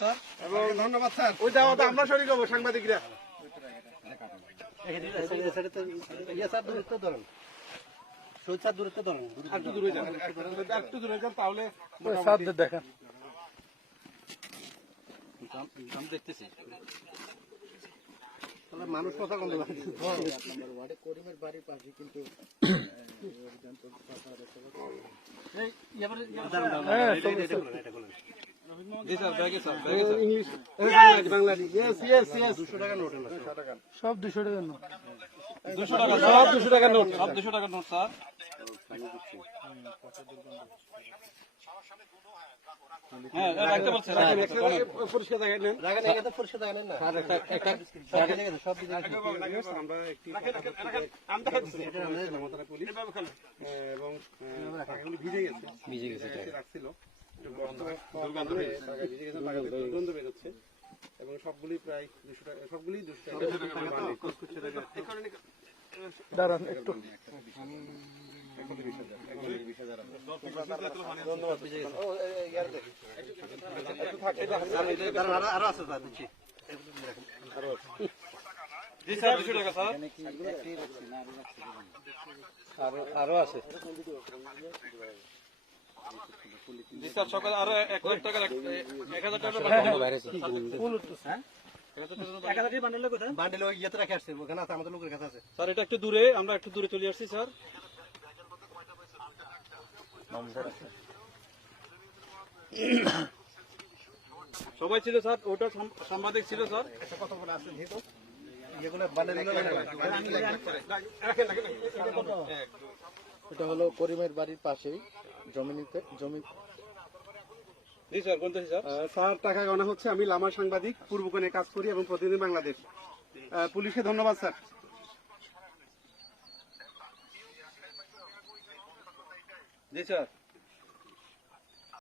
Sir. এবং ধন্যবাদ sir. ওই দাও আমরা শরীর হবো সাংবাদিকরা। একটু দূরে যান, একটু দূরে যান তাহলে দেখেন আমি দেখতেছি। মানুষ কথা বলতে পারে। করিমের বাড়ির পাশে কিন্তু জি স্যার, ব্যাগে স্যার, ব্যাগে sir. English Bangladesh yes yes yes 200 টাকা নোট না সব 200 টাকা নোট 200 টাকা, সব 200 টাকার নোট, সব 200 টাকার নোট স্যার। হ্যাঁ, রাখতে বলছে, পরিষ্কার জায়গায় নেন। জায়গা এটা পরিষ্কার জায়গা নেন না আর একটা সব দিকে আমরা একটি পুলিশ এবং টাকাগুলি ভিজে গেছে রাখছিল দুর্গন্ধ বেরোচ্ছে এবং সবগুলি প্রায় 200 টাকা, সবগুলি 200 টাকা দাঁড়ান একটু আরো আছে স্যার দিচ্ছি জি স্যার, 200 টাকা স্যার। আরো আছে জি স্যার, সকালে আরো 1 লাখ টাকা, 1000 টাকা বান্ডেল ওই ইয়েতে রেখে আসছে, ওখানে আছে, আমাদের লোকের কাছে আছে। স্যার। এটা একটু দূরে, আমরা একটু দূরে চলে আসছি স্যার। সবাই ছিল স্যার, ওটা সাংবাদিক ছিল স্যার। কতগুলো আছে যেহেতু এগুলো বান্ডেল এটা হলো করিমের বাড়ির পাশেই জমি জি স্যার, বলতেছি স্যার। স্যার টাকা গণা হচ্ছে। আমি লামা সাংবাদিক, পূর্বকোণে কাজ করি এবং প্রতিদিন বাংলাদেশ। পুলিশকে ধন্যবাদ স্যার। জি স্যার।